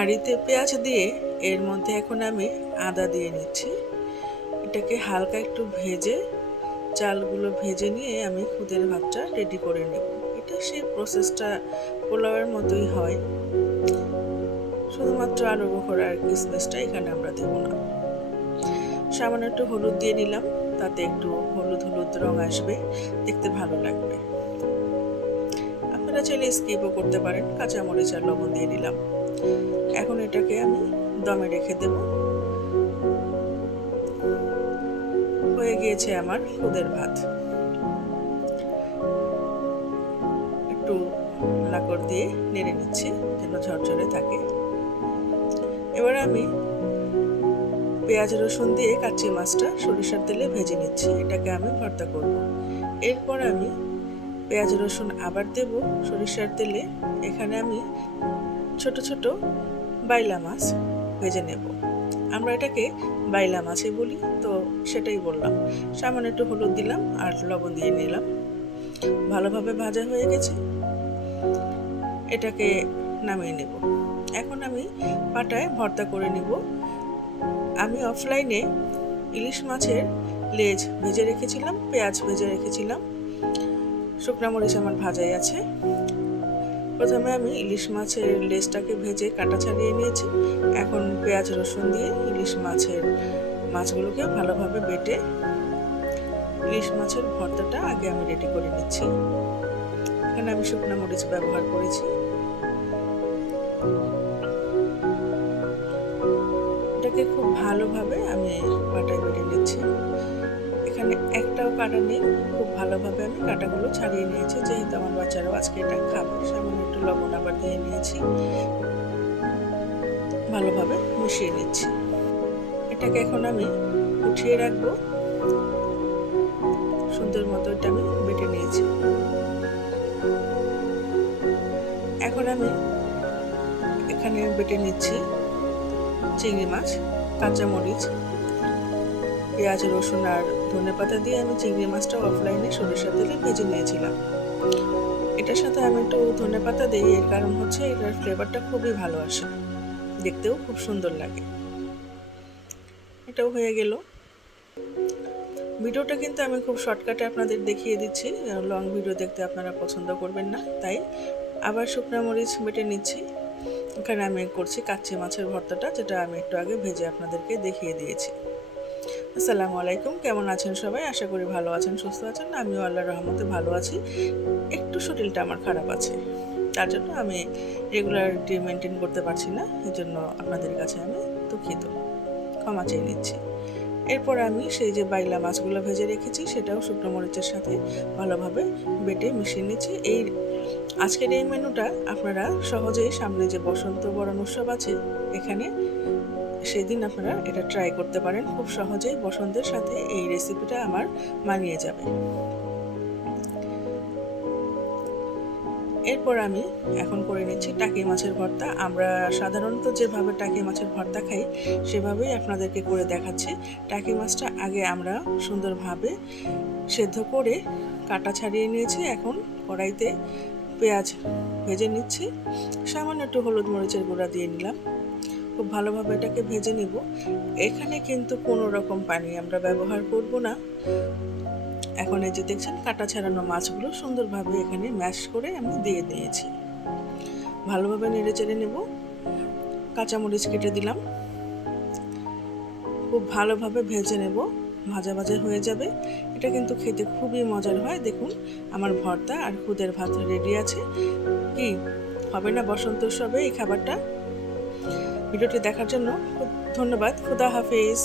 হাঁড়িতে পেঁয়াজ দিয়ে এর মধ্যে এখন আমি আদা দিয়ে নিচ্ছি। এটাকে হালকা একটু ভেজে চালগুলো ভেজে নিয়ে আমি খুদের ভাতটা রেডি করে নেব। এটা সেই প্রসেসটা পোলাওয়ের মতোই হয়। শুধুমাত্র আলু বখরা আর কিসমিসটা এখানে আমরা দেবো না। সামান্য একটু হলুদ দিয়ে নিলাম, তাতে একটু হলুদ হলুদ রং আসবে, দেখতে ভালো লাগবে। আপনারা চাইলে স্কিপও করতে পারেন। কাঁচামরিচ আর লবণ দিয়ে নিলাম এখন এটাকে আমি দমে রেখে দেব। হয়ে গিয়েছে আমার খুদের ভাত। একটু লাকড় দিয়ে নেড়ে নিচ্ছি যেন ঝরঝরে থাকে। এবার আমি পেঁয়াজ, রসুন দিয়ে কাচ্চি মাছটা সরিষার তেলে ভেজে নিচ্ছি। এটাকে আমি ভর্তা করব। এরপর আমি পেঁয়াজ, রসুন আবার দেব সরিষার তেলে। এখানে আমি ছোট ছোট বাইলা মাছ ভেজে নেব। আমরা এটাকে বাইলা মাছই বলি, তো সেটাই বললাম। সামান্য একটু হলুদ দিলাম আর লবণ দিয়ে নিলাম। ভালোভাবে ভাজা হয়ে গেছে। এটাকে নামিয়ে নেব। এখন আমি পাটায় ভর্তা করে নিব। আমি অফলাইনে ইলিশ মাছের লেজ ভেজে রেখেছিলাম, পেঁয়াজ ভেজে রেখেছিলাম। শুকনো মরিচ আমার ভাজাই আছে। প্রথমে আমি ইলিশ মাছের লেজটাকে ভেজে কাটা ছাড়িয়ে নিয়েছি। এখন পেঁয়াজ রসুন দিয়ে ইলিশ মাছের মাছগুলোকে ভালোভাবে বেটে ইলিশ মাছের ভর্তাটা আগে আমি রেডি করে নিচ্ছি। এখানে আমি শুকনো মরিচ ব্যবহার করেছি। এটাকে খুব ভালোভাবে আমি পাটায় বেটে নিচ্ছি। এখানে একটাও কাটা নেই খুব ভালোভাবে আমি কাটাগুলো ছাড়িয়ে নিয়েছি। যেহেতু আমার বাচ্চারাও আজকে এটা খাবে সামান্য একটু লবণ আবার দিয়ে নিয়েছি। ভালোভাবে মিশিয়ে নিচ্ছি। এটাকে এখন আমি উঠিয়ে রাখব। সুন্দর মতো এটা আমি বেটে নিয়েছি। এখন আমি এখানে বেটে নিচ্ছি চিংড়ি মাছ, কাঁচামরিচ, পেঁয়াজ, রসুন আর ধনে পাতা দিয়ে আমি চিংড়ি মাছটা অফলাইনে সরিষার তেলে ভেজে নিয়েছিলাম। এটার সাথে আমি একটু ধনে পাতা দিই, এর কারণ হচ্ছে এটার ফ্লেভারটা খুবই ভালো আসে। দেখতেও খুব সুন্দর লাগে। এটাও হয়ে গেল। ভিডিওটা কিন্তু আমি খুব শর্টকাটে আপনাদের দেখিয়ে দিচ্ছি। লং ভিডিও দেখতে আপনারা পছন্দ করবেন না, তাই আবার শুকনো মরিচ বেটে নিচ্ছি। এখানে আমি করছি কাচ্চি মাছের ভর্তাটা, যেটা আমি একটু আগে ভেজে আপনাদেরকে দেখিয়ে দিয়েছি। আসসালামু আলাইকুম। কেমন আছেন সবাই? আশা করি ভালো আছেন, সুস্থ আছেন। আমিও আল্লাহ রহমতে ভালো আছি। একটু শরীরটা আমার খারাপ আছে। তার জন্য আমি রেগুলারিটি মেনটেন করতে পারছি না। এই জন্য আপনাদের কাছে আমি দুঃখিত। ক্ষমা চেয়ে নিচ্ছি। এরপর আমি সেই যে বাইলা মাছগুলো ভেজে রেখেছি, সেটাও শুকনো মরিচের সাথে ভালোভাবে বেটে মিশিয়ে নিচ্ছি। এই আজকের এই মেনুটা আপনারা সহজেই সামনে যে বসন্ত বরণ উৎসব আছে, এখানে সেদিন আপনারা এটা ট্রাই করতে পারেন। খুব সহজেই বসন্তের সাথে এই রেসিপিটা আমার মানিয়ে যাবে। এরপর আমি এখন করে নিচ্ছি টাকি মাছের ভর্তা। আমরা সাধারণত যেভাবে টাকি মাছের ভর্তা খাই, সেভাবেই আপনাদেরকে করে দেখাচ্ছি। টাকি মাছটা আগে আমরা সুন্দরভাবে সেদ্ধ করে কাটা ছাড়িয়ে নিয়েছি। এখন কড়াইতে পেঁয়াজ ভেজে নিচ্ছি। সামান্য একটু হলুদ মরিচের গুঁড়া দিয়ে নিলাম। খুব ভালোভাবে এটাকে ভেজে নিব। এখানে কিন্তু কোনো রকম পানি আমরা ব্যবহার করব না। এখন এই যে দেখছেন, কাটা ছাড়ানো মাছগুলো সুন্দরভাবে এখানে ম্যাশ করে আমি দিয়ে দিয়েছি। ভালোভাবে নেড়ে চেড়ে নেব। কাঁচামরিচ কেটে দিলাম। খুব ভালোভাবে ভেজে নেব। ভাজা ভাজা হয়ে যাবে। এটা কিন্তু খেতে খুবই মজার হয়। দেখুন, আমার ভর্তা আর খুদের ভাত রেডি আছে। কি? হবে না বসন্ত উৎসবে এই খাবারটা? ভিডিওটি দেখার জন্য ধন্যবাদ। খুদা হাফিজ।